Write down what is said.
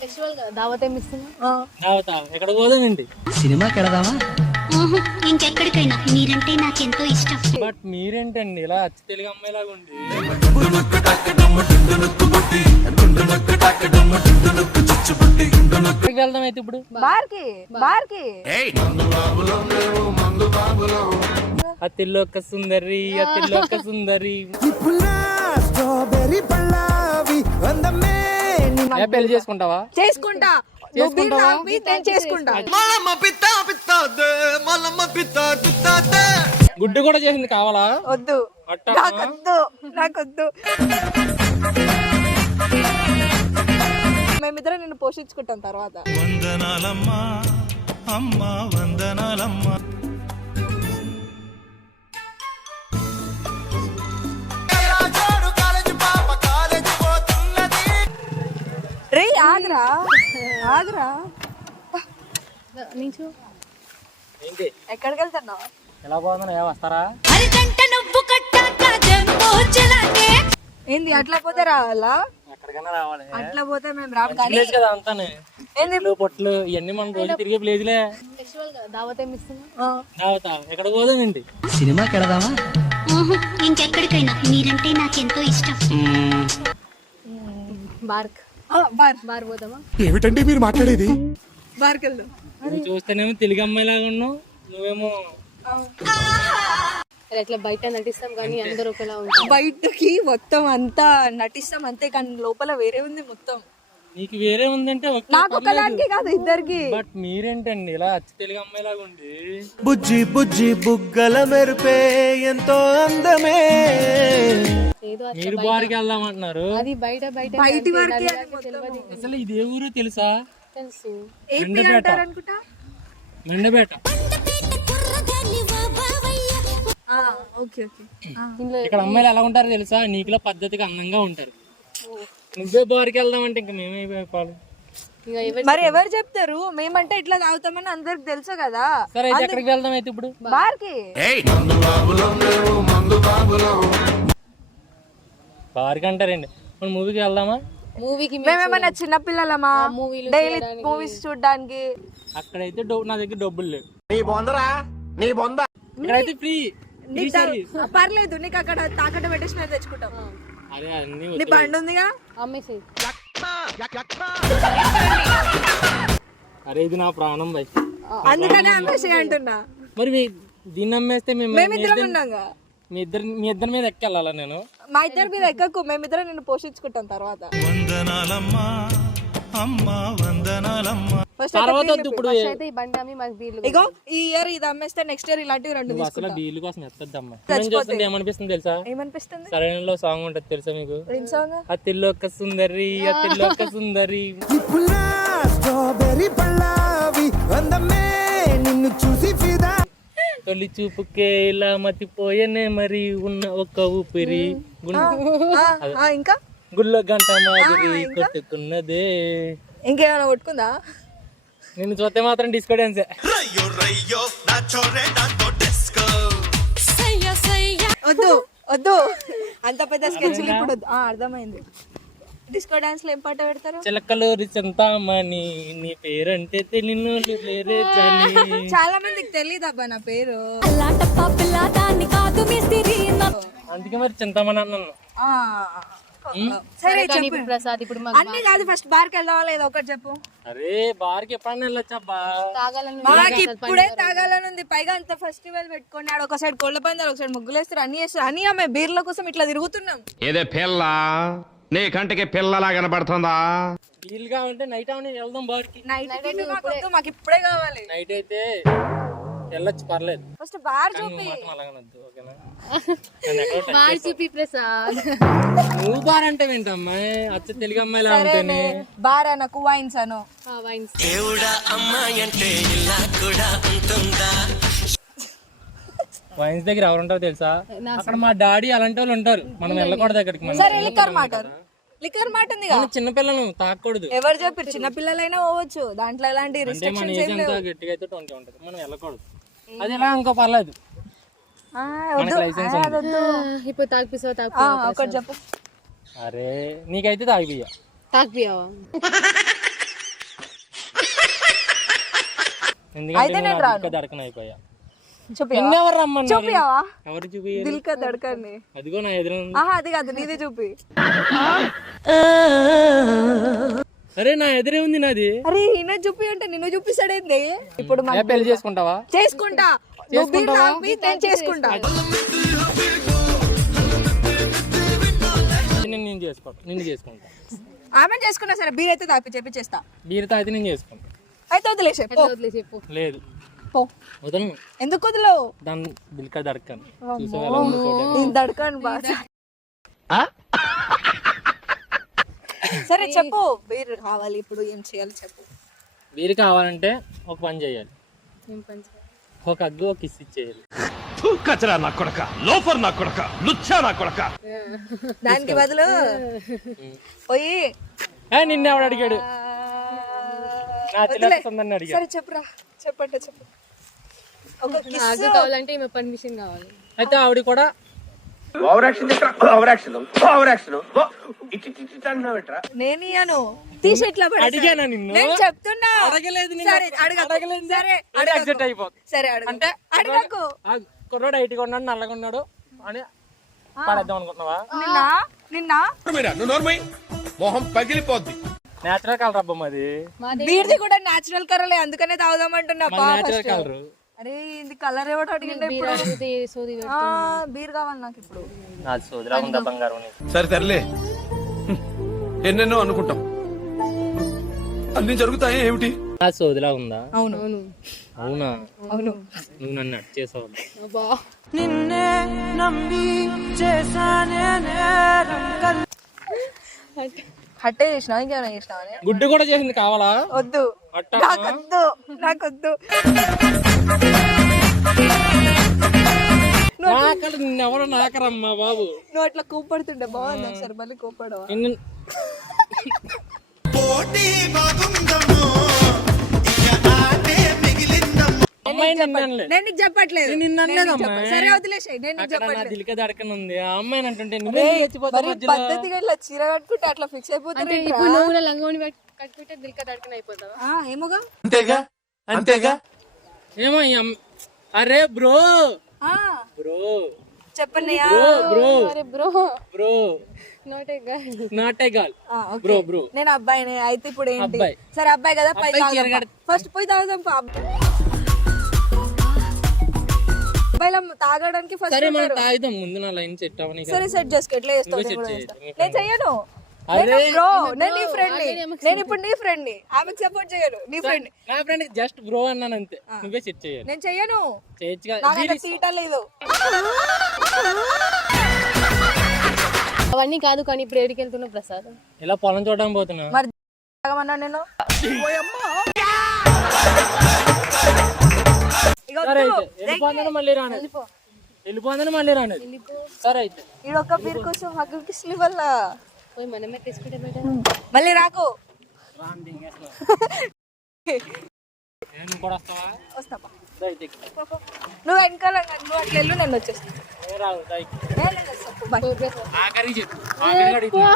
Festival కదా దావత్ ఏమి ఇస్తున్నా దావతా ఎక్కడ పోదామండి సినిమాకి వెళదామా? ఇంకెక్కడికైనా మీరంటే నాకెంతో ఇష్టం. బట్ మీరేంటండి ఇలా అచ్చ తెలుగు అమ్మాయిలాగా ఉండి ఎక్కడికి వెళ్దాం అయితే ఇప్పుడు అతిలోక సుందరి అతిలోక సుందరి పెళ్లి చేసుకుంటావా? చేసుకుంటా. గుడ్డు కూడా చేసింది కావాలా? వద్దు నాకొద్దు. మేమిద్దరం నిన్ను పోషించుకుంటాం తర్వాత. వందనాలమ్మా అమ్మా వందనాలమ్మా. రే ఆగరా ఏంటి ఎక్కడికి వెళ్తున్నావు? ఎలా పోతుందా? వస్తారా? ఏంది అట్లా పోతే రావాలా? ఎక్కడికైనా రావాలి. అట్లా పోతే మేము రాము కానీ కదా అంతానే పొట్లు ఇవన్నీ మనం రోజు తిరిగే ప్లేజ్లే. ఫెస్టివల్ కదా దావత్ ఏమి ఇస్తున్నా దావతా ఎక్కడ పోదామండి సినిమాకి వెళదామా? ఇంకెక్కడికైనా మీరంటే నాకెంతో ఇష్టం. బార్ పోదామా? ఏమిటండి మీరు మాట్లాడేది? బార్కి వెళ్దాం. నువ్వు చూస్తేనేమో తెలుగు అమ్మాయిలాగా ఉన్నావు, నువ్వేమో ఇట్లా బయట నటిస్తాం కానీ అందరూ ఒకలా ఉంటారు. బయటకి మొత్తం అంతా నటిస్తాం అంతే కానీ లోపల వేరే ఉంది మొత్తం. నీకు వేరే ఉందంటే నాకు ఒకదానికి కాదు ఇద్దరికి. బట్ మీరేంటండి ఇలా అచ్చ తెలుగు అమ్మాయిలాగా ఉండి బుజ్జి బుజ్జి బుగ్గల మెరుపే ఎంతో అందమే. ఏదో మీరు బార్కి వెళ్దామంటున్నారు. అది బయట బయటి వరకే అసలు ఇది ఏ ఊరు తెలుసా? తెలుసు. అనుకుంటా. మెండపేట. ఓకే ఇక్కడ అమ్మాయిలు ఎలా ఉంటారో తెలుసా? నీకులా పద్ధతిగా అందంగా ఉంటారు. నువ్వే బార్కి వెళ్దామంటే ఇంకా మేమైపోవాలి. మరి ఎవరు చెప్తారు? మేమంటే ఇట్లా తాగుతామని అందరికి తెలుసు కదా. సరే అయితే ఎక్కడికి వెళ్దాం అయితే ఇప్పుడు? బార్కి. బార్కి అంటారండి. మనం మూవీకి వెళ్దామా? మూవీకి మేమేమన్నా చిన్నపిల్లలమా డైలీ మూవీస్ చూడడానికి? అక్కడైతే నా దగ్గర డబ్బులు లేవు. నీ బొంద ఇక్కడైతే ఫ్రీ. పర్లేదు, నీకు అక్కడ తాకట్టు పెట్టేసి మేము తెచ్చుకుంటాం. అరే అన్ని నీ బండి ఉందిగా, అమ్మేసి. అరే ఇది నా ప్రాణం భయ్, అందుకనే అమ్మేసి అంటున్నా. మరి దీన్ని అమ్మేస్తే మేమిద్దరం ఉన్నాగా. మీ ఇద్దరి మీద ఎక్కెళ్ళాలా నేను? మా ఇద్దరి మీద ఎక్కకు, మేమిద్దరం నిన్ను పోషించుకుంటాం తర్వాత. వందనాలమ్మా అమ్మా వందనాలమ్మా. తర్వాత ఇప్పుడు అయితే ఈ బండి అమ్మి మాకు బీర్లు ఇగో ఈ ఇయర్ ఇది అమ్మేస్తే నెక్స్ట్ ఇయర్ ఇలాంటివి రెండు అసలు తీసుకుంటాం. బీలు కోసం ఎత్తద్దమ్మా. నేను చూస్తుంటే ఏమనిపిస్తుంది తెలుసా? ఏమనిపిస్తుంది? సరైనలో సాంగ్ ఉంటది తెలుసా మీకు? ఏం సాంగ్? అతిలోక సుందరి అతిలోక సుందరి. స్ట్రాబెర్రీ పళ్ళావి అందమే నిన్ను చూసి ఫిదా. తొలి చూపుకే ఇలా మతిపోయేనే మరి ఉన్న ఒక్క ఊపిరి ఇంకా గుళ్ళ గంట మాదిరి కొట్టుకున్నదే. ఇంకేమైనా కొట్టుకుందా? నిన్ను చూస్తే మాత్రం డిస్కో డాన్సే. వద్దు వద్దు అంత పెద్ద స్కెచ్ ఇప్పుడు వద్దు. అర్థమైంది. డిస్కో డాన్స్ లో ఏం పాట పెడతారు? చిలకలూరి చింతామణి నీ పేరంటే తెలియనోళ్ళు లేరే జాని. చాలా మందికి తెలియదు అబ్బా నా పేరు. అందుకే మరి చింతామణి అన్నాను. సరే ఇప్పుడు ప్రసాద్ ఇప్పుడు మాకు అన్ని కాదు, ఫస్ట్ బార్కి వెళ్దామా లేదా ఒకటి చెప్పు. అరే బార్కి ఎప్పుడన్నా వెళ్ళొచ్చబ్బా? తాగాలని మాకు ఇప్పుడే తాగాలని ఉంది. పైగా అంత ఫెస్టివల్ పెట్టుకోండి, ఆడ ఒక సైడ్ కోళ్ళ పందాలు, ఒక సైడ్ ముగ్గులు వేస్తారు, అన్ని చేస్తారు. అని ఆమె బీర్ల కోసం ఇట్లా తిరుగుతున్నాం. ఏదే పిల్ల నీ కంటికి పిల్లలా కనబడుతుందా? వీలు కావాలంటే నైట్ అవునే వెళ్దాం బార్కి. నైట్ మాకు ఇప్పుడే కావాలి. నైట్ అయితే వెళ్ళొచ్చు పర్లేదు. ఫస్ట్ బార్ కానీ చూపి. నువ్వు మాత్రం అలాగనొద్దు, ఓకేనా? బార్ చూపి ప్రసాద్. నువ్వు బార్ అంటే ఏంటమ్మా? అచ్చ తెలుగు అమ్మాయిలా ఉంటేనే బార్ అనకు, వైన్స్ అను. వైన్స్. వైన్స్ దగ్గర ఎవరు ఉంటారో తెలుసా? అక్కడ మా డాడీ అలాంటి వాళ్ళు ఉంటారు. మనం వెళ్ళకూడదు అక్కడికి. సరే లిక్కర్ మాట ఉంది కదా. చిన్నపిల్లలు తాకూడదు. ఎవరు చెప్పారు? చిన్న పిల్లలైనా పోవచ్చు, దాంట్లో ఎలాంటి అంటే మన రిస్ట్రిక్షన్స్ ఏజ్ ఏం అంతా లేవు. గట్టిగా అయితే 20 ఉంటుంది. మనం వెళ్ళకూడదు. అది ఎలా ఇంకో పర్లేదు. మనకి లైసెన్స్ ఉంది. ఇప్పుడు తాగిపిస్తావా? ఒకటి చెప్పు. అరే నీకైతే తాగిపియ్య. తాగిపియావా? ఎందుకంటే నేను దిల్ కా ధడకన్ అయిపోయా. చూపియావా ఇంకెవరు రమ్మన్నారు? చూపియావా ఎవరు చూపియ్యారు? దిల్ కా ధడకన్ అదిగో నా ఎదురు ఉంది. ఆహా అది కాదు నీదే చూపి. అరే నా ఎదురే ఉంది నాది. అరే ఈయన చూపి అంటే నిన్ను చూపిస్తాడేంది ఇప్పుడు ఏ పెళ్లి చేసుకుంటావా? చేసుకుంటా నువ్వు బీర్ తాపి నేను చేసుకుంటా. నేను చేసుకోను, నిన్ను చేసుకుంటా. ఆమె చేసుకున్నా సరే బీర్ అయితే తాపి చెప్పి చేస్తా. బీర్ తాగితే నేను చేసుకుంటా. అయితే వదిలేసే పో చెప్పు. లేదు పో. వదలను. ఎందుకు వదిలేవు? దాన్ని దిల్ కా ధడకన్ నేను దడకను బాగా. సరే చెప్పు బీర్ కావాలి ఇప్పుడు ఏం చేయాలి చెప్పు. బీర్ కావాలంటే ఒక పని చేయాలి. ఏం పని చేయాలి? ఒక అగ్గు ఒక కిస్ ఇచ్చేయాలి. కచరా నా కొడక, లోఫర్ నా కొడక, లుచ్చా నా కొడక. దానికి బదులు పోయి నిన్న ఎవడు అడిగాడు? నా తిలస్తుందని అడిగాడు. సరే చెప్పురా చెప్పండి చెప్పు. ఒక నాకు కావాలంటే ఈమె పర్మిషన్ కావాలి. అయితే ఆవిడ కూడా నేను ఇయ్యను తీసి ఇట్లా పడేస్తా. అడిగానా నిన్ను? నేను చెప్తున్నా. అడగలేదు నిన్ను. సరే అడగకు. అడగలేదు. సరే అది accept అయిపోతుంది. సరే అడగ అంటే అడగకు. ఆ కుర్రోడు హైట్గా ఉన్నాడు, నల్లగా ఉన్నాడు అని పడేద్దాం అనుకుంటున్నావా? నిన్న మొహం పగిలిపోద్ది. నేచురల్ కలర్ అబ్బా మాది. బీర్ది కూడా నేచురల్ కలర్ అందుకనే తాగుదామంటున్నా. Natural colour. అరే ఇది కలర్ ఎవరు అడిగిండే ఇప్పుడు? బీర్ కావాలి నాకు ఇప్పుడు. నాది సోదరా ఉందా బంగారం నీకు? సరే తరలే, ఎన్నెన్నో అనుకుంటాం, అన్ని జరుగుతాయి ఏమిటి? నాది సోదరా ఉందా? అవును అవునా? అవును. నువ్వు నన్ను అట్ చేసావు. హట్టే చేసినావు ఇంకేమైనా చేసినావా? గుడ్డు కూడా చేసింది కావాలా? వద్దు అట్టా? నాకొద్దు. నాకలు నిన్నెవరు నాకరమ్మా బాబు. నువ్వు అట్లా కోపడుతుండే బాగుంది. ఒకసారి మళ్ళీ కోపడవా? నేను నీకు చెప్పట్లేదు. సరే వదిలేసాయి. నేను నీకు చెప్పట్లేదు. దిల్ కా ధడకన్ ఉంది. ఆ అమ్మాయిని అంటుంటే నువ్వే చచ్చిపోతావు మధ్యలో. పద్ధతిగా ఇట్లా చీర కట్టుకుంటే అట్లా ఫిక్స్ అయిపోతుంది. ఇప్పుడు నువ్వు కూడా లంగోని కట్టుకుంటే దిల్ కా ధడకన్ అయిపోతావా? ఏమోగా అంతేగా ఏమో ఈ అరే బ్రో బ్రో చెప్పండి. Bro bro bro not a girl. Not a girl bro bro. నేను అబ్బాయిని అయితే ఇప్పుడు ఏంటి? అబ్బాయి. సరే అబ్బాయి కదా ఫస్ట్ పోయి తాగుదాం. అబ్బాయిలా తాగడానికి ఫస్ట్ సరే మనం తాగుదాం. ముందు నా లైన్ సెట్ అవ్వని. సరే సెట్ చేసుకో. ఎట్లా చేస్తావు? నేను చెయ్యను. బ్రో నేను నీ ఫ్రెండ్ ని. నేను ఇప్పుడు నీ ఫ్రెండ్ ని. ఆమెకు సపోర్ట్ చేయను. నీ ఫ్రెండ్ నా ఫ్రెండ్ జస్ట్ బ్రో అన్నాను అంతే. నువ్వే సెట్ చేయాలి. నేను చెయ్యను. చేయొచ్చు నాకు తీట లేదు. అవన్నీ కాదు కానీ ఇప్పుడు ఎక్కడికి వెళ్తున్నా ప్రసాద్? ఇలా పొలం చూడడానికి పోతున్నా. మరి తాగమన్నా నేను. సరే అయితే వెళ్ళిపోందని మళ్ళీ రాను. వెళ్ళిపోందని మళ్ళీ రాను. సరే అయితే ఈడొక్క బీర్ కోసం హగ్గుకి కిస్లు వల్ల పోయి మనమే తీసుకుంటే బెటర్. మళ్ళీ రాకు. నేను కూడా వస్తావా? వస్తాపా. అయితే నువ్వు వెనకాల నువ్వు అట్లా వెళ్ళు. నేను వచ్చేస్తాను. రాదు. బాయ్. ఆఖరికి చెప్పు. ఆఖరికి అడుగుతున్నా.